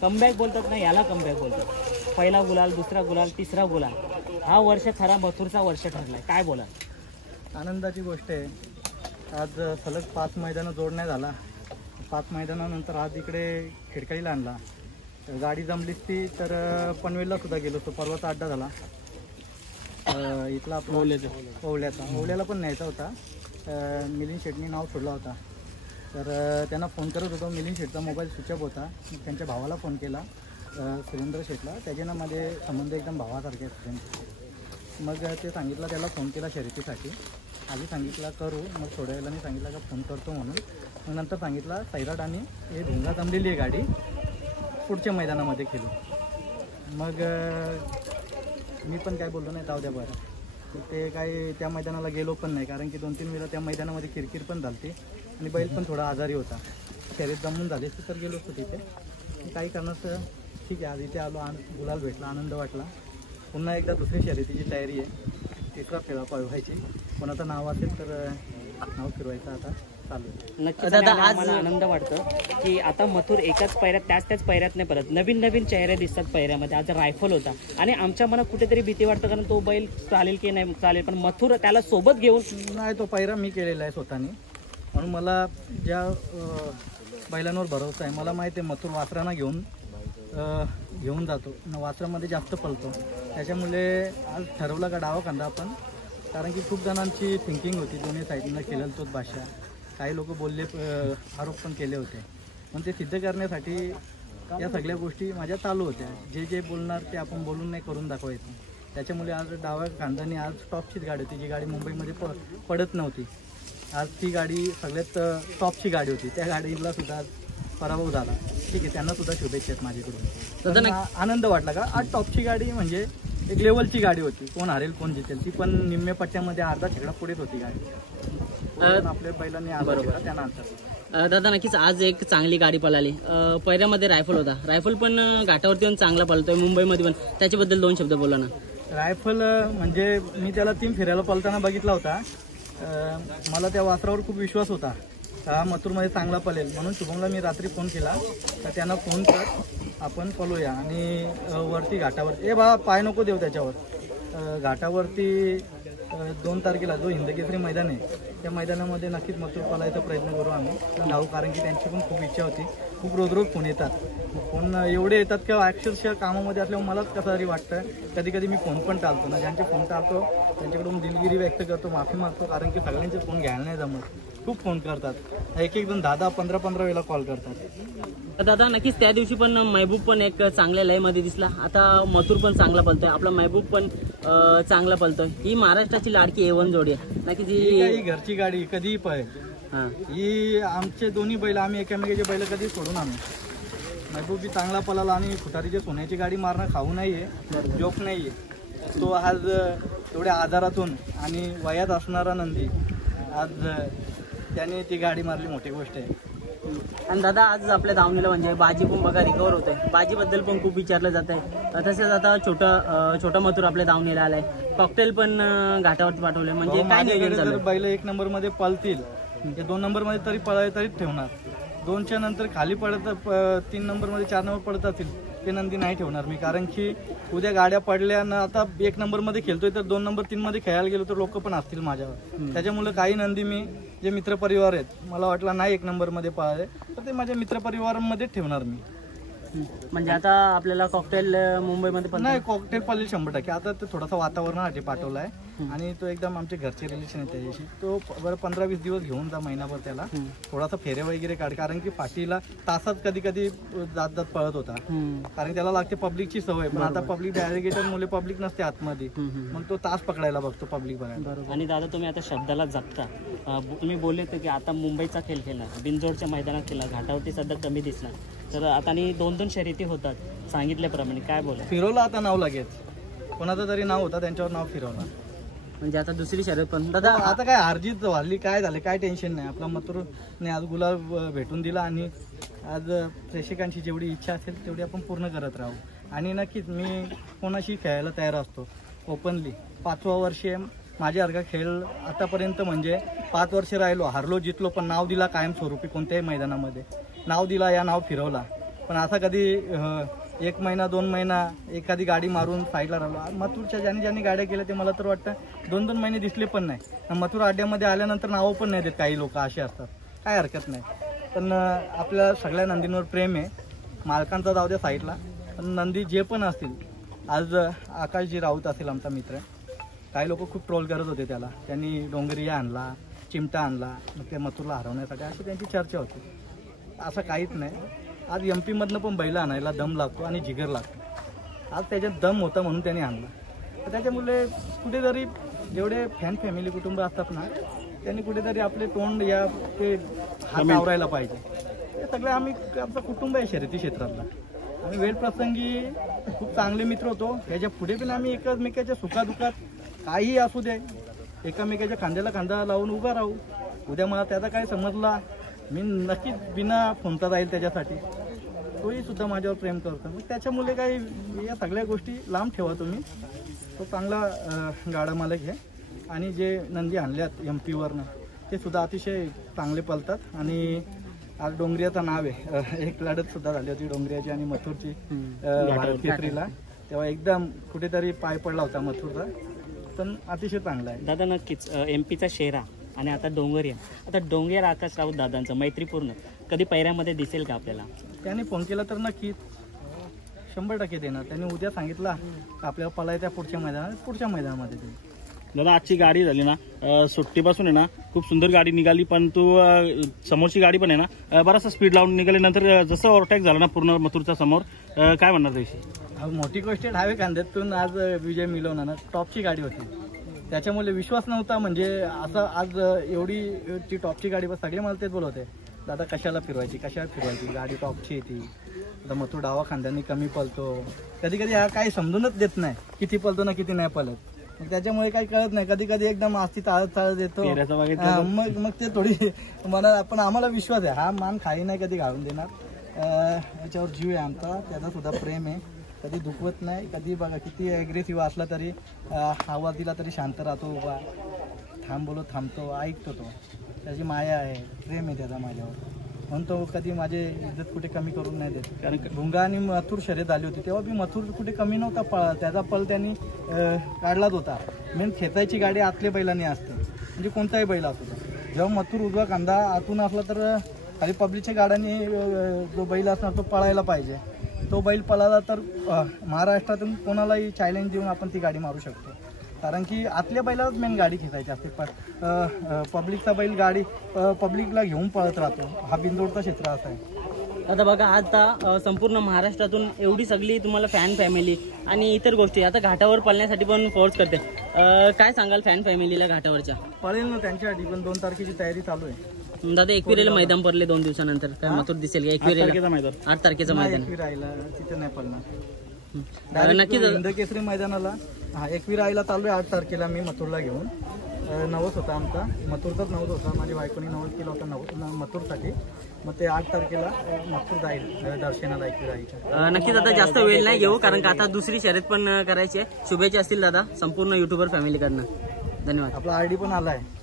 Comeback बोलतात ना, याला कमबॅक बोलतात. पहिला गुलाल, दुसरा गुलाल, तिसरा गुलाल. हा वर्ष खरा मथुरचा वर्ष ठरलाय, काय बोला? आनंदाची गोष्ट आहे. आज सलग 5 मैदानं जोडण्यात झाला. 5 मैदानानंतर आज इकडे खिडकाळीला आणला. गाडी जमलीच ती तर पनवेलला सुद्धा गेलो होतो. परवाचा अड्डा झाला इथला आपला ओवल्याला पण न्यायचा होता. मिलिंद शेटनी नाव सोडला होता, तर त्यांना फोन करत होतो. मिलिंद शेटचा मोबाईल स्विच ऑफ होता. त्यांच्या भावाला फोन केला, सुरेंद्र शेटला. त्याच्या मध्ये संबंध एकदम भावासारखे असते. मग ते सांगितलं, त्याला फोन केला शर्यतीसाठी. आधी सांगितलं करू, मग थोड्या वेळाने सांगितलं का फोन करतो म्हणून. मग नंतर सांगितलं सैराट आणि हे ढोंगा जमलेली आहे गाडी, पुढच्या मैदानामध्ये खेळू. मग मी पण काय बोललो नाही, जाऊ द्या बरं. ते काय त्या मैदानाला गेलो पण नाही, कारण की 2-3 वेळा त्या मैदानामध्ये किरकिर पण झाली आणि बैल पण थोडा आजारी होता. शर्यत जमून झाली तर गेलो असतो तिथे. काही कारणास्तव ठीक आहे, आज इथे आलो, गुलाल भेटला, आनंद वाटला. पुन्हा एकदा दुसरी शर्यतीची तयारी आहे. तिसरा फेरा पळवायची, पण आता नाव असेल तर नाव फिरवायचं आता चालू आहे. नक्कीच दादा, आज मला आनंद वाटतो की आता मथुर एकाच पैऱ्यात त्याच पैऱ्यात नाही, परत नवीन नवीन चेहरे दिसतात पैऱ्यामध्ये. आज रायफल होता आणि आमच्या मनात कुठेतरी भीती वाटतं, कारण तो बैल चालेल की नाही चालेल, पण मथुर त्याला सोबत घेऊन नाही. तो पैरा मी केलेला आहे स्वतःने, म्हणून मला ज्या बैलांवर भरोसा आहे. मला माहिती आहे मथुर वासरांना घेऊन जातो, वासरामध्ये जास्त पळतो. त्याच्यामुळे आज ठरवलं का डावा खांदा आपण, कारण की खूप जणांची थिंकिंग होती दोन्ही साईडनं खेळेल तोच भाषा. काही लोक बोलले, आरोप पण केले होते, पण ते सिद्ध करण्यासाठी या सगळ्या गोष्टी माझ्या चालू होत्या. जे बोलणार ते आपण बोलून नाही, करून दाखवायचं. त्याच्यामुळे आज डाव्या खांदाने आज टॉपचीच गाडी होती, जी गाडी मुंबईमध्ये पडत नव्हती. आज ती गाडी सगळ्यात टॉपची गाडी होती. त्या गाडीला सुद्धा पराभव झाला. ठीक आहे, त्यांना सुद्धा शुभेच्छा आहेत माझ्याकडून. आनंद वाटला का आज टॉपची गाडी म्हणजे एक लेवलची गाडी होती. कोण हारेल कोण जितेल, ती पण निम्म्या पट्ट्यामध्ये अर्धा छेकडा पुढेच होती गाडी. आपल्या बैलांनी आला त्यानंतर. दादा नक्कीच आज एक चांगली गाडी पळाली. पैऱ्यामध्ये रायफल होता, रायफल पण घाटावरती पण चांगला पळतोय, मुंबईमध्ये पण. त्याच्याबद्दल 2 शब्द बोला ना. रायफल म्हणजे मी त्याला 3 फेऱ्याला पळताना बघितला होता. मला त्या वासरावर खूप विश्वास होता, हा मथुरमध्ये चांगला पळेल. म्हणून शुभमला मी रात्री फोन केला, तर त्यांना फोन कर, आपण पळूया. आणि वरती घाटावरती पाय नको देऊ त्याच्यावर. घाटावरती 2 तारखेला जो हिंदकेसरी मैदान आहे, त्या मैदानामध्ये नक्कीच मथुर पळायचा प्रयत्न करू आम्ही जाऊ, कारण की त्यांची पण खूप इच्छा होती. खूप रोज फोन येतात, फोन एवढे येतात की अक्षरशः कामामध्ये असल्यावर मलाच कसं तरी वाटतं. कधी कधी मी फोन पण टाळतो ना, ज्यांचे फोन टाळतो त्यांच्याकडून दिलगिरी व्यक्त करतो, माफी मागतो, कारण की सगळ्यांचे फोन घ्यायला नाही जमत. खूप फोन करतात, एक जण 10-15 वेळेला कॉल करतात. दादा नक्कीच त्या दिवशी पण महबूब पण एक चांगल्या लयमध्ये दिसला. आता मथुर पण चांगला पळतोय, आपला महबूब पण चांगला पळतोय. ही महाराष्ट्राची लाडकी A1 जोडी आहे नक्कीच. ही घरची गाडी कधीही पळेल. ही आमचे दोन्ही बैल, आम्ही एकामेकाचे बैल कधी सोडून आम्ही. महबूब बी चांगला पळाला आणि खुटारीच्या सोन्याची गाडी मारणं खाऊ नाहीये, जोक नाहीये. तो आज एवढ्या आजारातून आणि वयात असणारा नंदी आज त्याने ती गाडी मारली, मोठी गोष्ट आहे. आणि दादा आज आपल्या धावणीला म्हणजे बाजी पण बघा रिकवर होतोय, बाजीबद्दल पण खूप विचारलं जात आहे. तसेच आता छोटा मथुर आपल्या धावणीला आलाय, कॉकटेल पण घाटावरती पाठवले. म्हणजे काय नियोजन झालं? बैल 1 नंबरमध्ये पळतील, 2 नंबरमध्ये तरी तरीच ठेवणार. 2च्या नंतर खाली पडत 3 नंबरमध्ये 4 नंबर पडत असतील ते नंदी नाही ठेवणार मी, कारण की उद्या गाड्या पडल्या ना. आता 1 नंबरमध्ये खेळतोय तर 2 नंबर 3 मध्ये खेळायला गेलो तर लोक पण असतील माझ्यावर. त्याच्यामुळे काही नंदी मी जे मित्रपरिवार आहेत, मला वाटलं नाही 1 नंबरमध्ये पळाले तर ते माझ्या मित्रपरिवारामध्ये ठेवणार मी. म्हणजे आता आपल्याला कॉकटेल मुंबईमध्ये पण नाही, कॉकटेल पळेल 100%. आता तो थोडासा वातावरणासाठी पाठवला आहे आणि तो एकदम आमचे घरचे रिलेशन आहे त्याच्याशी. तो बरं 15-20 दिवस घेऊन जा, महिनाभर त्याला थोडासा फेरे वगैरे काढ, कारण की पाठीला तासात कधी कधी जात पळत होता, कारण त्याला लागते पब्लिकची सवय. पण आता पब्लिक बॅरिगेटर मुले पब्लिक नसते आतमध्ये, मग तो तास पकडायला बघतो पब्लिक बघायला. आणि दादा तुम्ही आता शब्दाला जगता, तुम्ही बोलले होते की आता मुंबईचा खेळ खेळणार, बिनजोडच्या मैदानात खेळणार, घाटावरती सध्या कमी दिसणार, तर आता आणि 2-2 शर्यती होतात सांगितल्याप्रमाणे, काय बोला? फिरवलं आता नाव लगेच, कोणाचं तरी नाव होता त्यांच्यावर नाव फिरवलं. म्हणजे आता दुसरी शर्यत पण दादा आता काय हारजीत वाढली, काय झाले काय टेन्शन नाही. आपला मथुरने आज गुलाल भेटून दिला आणि आज प्रेक्षकांची जेवढी इच्छा असेल तेवढी आपण पूर्ण करत राहू. आणि नक्कीच मी कोणाशी खेळायला तयार असतो ओपनली. 5वं वर्ष माझ्यासारखा खेळ आतापर्यंत, म्हणजे 5 वर्ष राहिलो, हारलो जितलो, पण नाव दिला कायमस्वरूपी. कोणत्याही मैदानामध्ये नाव दिला, या नाव फिरवला. पण असा कधी 1 महिना 2 महिना एखादी गाडी मारून साईडला राहिलो. मथुरच्या ज्यांनी गाड्या केल्या ते मला तर वाटतं 2-2 महिने दिसले पण नाही. मथुर अड्ड्यामध्ये आल्यानंतर नावं पण नाही देत, काही लोक असे असतात. काय हरकत नाही, पण आपल्या सगळ्या नंदींवर प्रेम आहे. मालकांचा जाऊ द्या साईडला, पण नंदी जे पण असतील, आज आकाशजी राऊत असेल आमचा मित्र, काही लोक खूप ट्रोल करत होते त्याला. त्यांनी डोंगरिया आणला, चिमटा आणला, मग ते मथुरला हरवण्यासाठी, अशी त्यांची चर्चा होती. असं काहीच नाही. आज MP मधनं पण बैल आणायला दम लागतो आणि जिगर लागतो. आज त्याच्यात दम होता म्हणून त्याने आणला. तर त्याच्यामुळे कुठेतरी जेवढे फॅमिली कुटुंब असतात ना, त्यांनी कुठेतरी आपले तोंड या ते हात आवरायला पाहिजे. हे सगळं आमचं कुटुंब आहे शर्यती क्षेत्रातला. आम्ही वेळ प्रसंगी खूप चांगले मित्र होतो. याच्या पुढे पण आम्ही एकमेकाच्या सुखादुखात काहीही असू दे, एकामेकाच्या खांद्याला खांदा लावून उभा राहू. उद्या मला त्याचा काय समजला, मी नक्कीच बिना फोनता जाईल त्याच्यासाठी. तोही सुद्धा माझ्यावर प्रेम करतो. मग त्याच्यामुळे काही या सगळ्या गोष्टी लांब ठेवा तुम्ही. तो चांगला गाडा मालक आहे आणि जे नंदी आणल्यात MP वरनं ते सुद्धा अतिशय चांगले पळतात. आणि आज डोंगरियाचं नाव आहे. एक लढत सुद्धा झाली होती डोंगरियाची आणि मथुरची भारत केसरीला, तेव्हा एकदम कुठेतरी पाय पडला होता मथुरचा, पण अतिशय चांगला आहे. दादा नक्कीच MP चा शेरा आणि आता डोंगरिया, आता डोंगरिया आकाश राऊत दादांचं मैत्रीपूर्ण कधी पैऱ्यामध्ये दिसेल का आपल्याला? त्याने फोन केला तर नक्कीच 100% देणार. त्याने उद्या सांगितला आपल्याला पळायच्या पुढच्या मैदानामध्ये ते. दादा आजची गाडी झाली ना, सुट्टीपासून आहे ना खूप सुंदर गाडी निघाली, पण तू समोरची गाडी पण आहे ना बराचसा स्पीड लावून निघाली. नंतर जसं ओव्हरटेक झाला ना पूर्ण मथुरच्या समोर, काय म्हणणार त्याविषयी? मोठी गोष्ट डावे कांद्यातून आज विजय मिळवणार. टॉपची गाडी होती, त्याच्यामुळे विश्वास नव्हता. म्हणजे असं आज एवढी ती टॉपची गाडी, बस सगळे मला तेच बोलवते, दादा कशाला फिरवायची गाडी टॉपची येते. आता मथुर डावा खांद्याने कमी पळतो, कधी कधी काही समजूनच देत नाही किती पळतो ना किती नाही पळत. मग त्याच्यामुळे काही कळत नाही. कधी कधी एकदम आस्ती चाळत येतो, मग ते थोडी मला, पण आम्हाला विश्वास आहे हा मान खाई नाही कधी घालून देणार. याच्यावर जीव आहे आमचा, त्याचा सुद्धा प्रेम आहे, कधी दुखवत नाही. कधी बघा किती ॲग्रेसिव्ह असला तरी, आवाज दिला तरी शांत राहतो, उभा बोलो थांबतो, ऐकतो. तो त्याची माया आहे, प्रेम आहे त्याचा माझ्यावर, म्हणून तो कधी माझी इज्जत कुठे कमी करून नाही देत. कारण भुंगा आणि मथुर शर्यत आली होती तेव्हा बी मथुर कुठे कमी नव्हता. त्याचा पळ त्यांनी काढलाच होता. मेन खेचायची गाडी आतल्या बैलांनी असते, म्हणजे कोणताही बैल असतो. जेव्हा मथुर उजवा कांदा आतून असला तर खाली पब्लिकच्या गाड्यांनी जो बैल असणार तो पळायला पाहिजे. तो बैल पळाला तर महाराष्ट्रातून कोणालाही चॅलेंज देऊन आपण ती गाडी मारू शकतो. कारण की आतल्या बैलाच मेन गाडी खेचायची असते. पण पब्लिकचा बैल गाडी पब्लिकला घेऊन पळत राहतो. हा बिंदोडचा क्षेत्र असा आहे. आता बघा, आता संपूर्ण महाराष्ट्रातून एवढी सगळी तुम्हाला फॅमिली आणि इतर गोष्टी आता घाटावर पळण्यासाठी पण फोर्स करते. काय सांगाल फॅमिलीला घाटावरच्या? पळेल ना त्यांच्यासाठी, पण 2 तारखेची तयारी चालू आहे. दादा एकविरेला मैदान पडले 2 दिवसानंतर, काय मथुर दिसेल? 8 तारखेचं मैदान एकविरायला तिथे नाही पडणार. नक्कीच हिंद केसरी मैदानाला एकविरायला चालू आहे 8 तारखेला. मी मथुरला घेऊन, नवस होता आमचा, मथुरचाच नवस होता. माझी बायकोनी नवस केला होता मथुरसाठी. मग ते 8 तारखेला मथुर जाईल दर्शनाला एकविराईच्या. नक्कीच आता जास्त वेळ नाही घेऊ, कारण का आता दुसरी शर्यत पण करायची आहे. शुभेच्छा असतील दादा संपूर्ण युट्यूबर फॅमिलीकडनं. धन्यवाद. आपला RD पण आला आहे.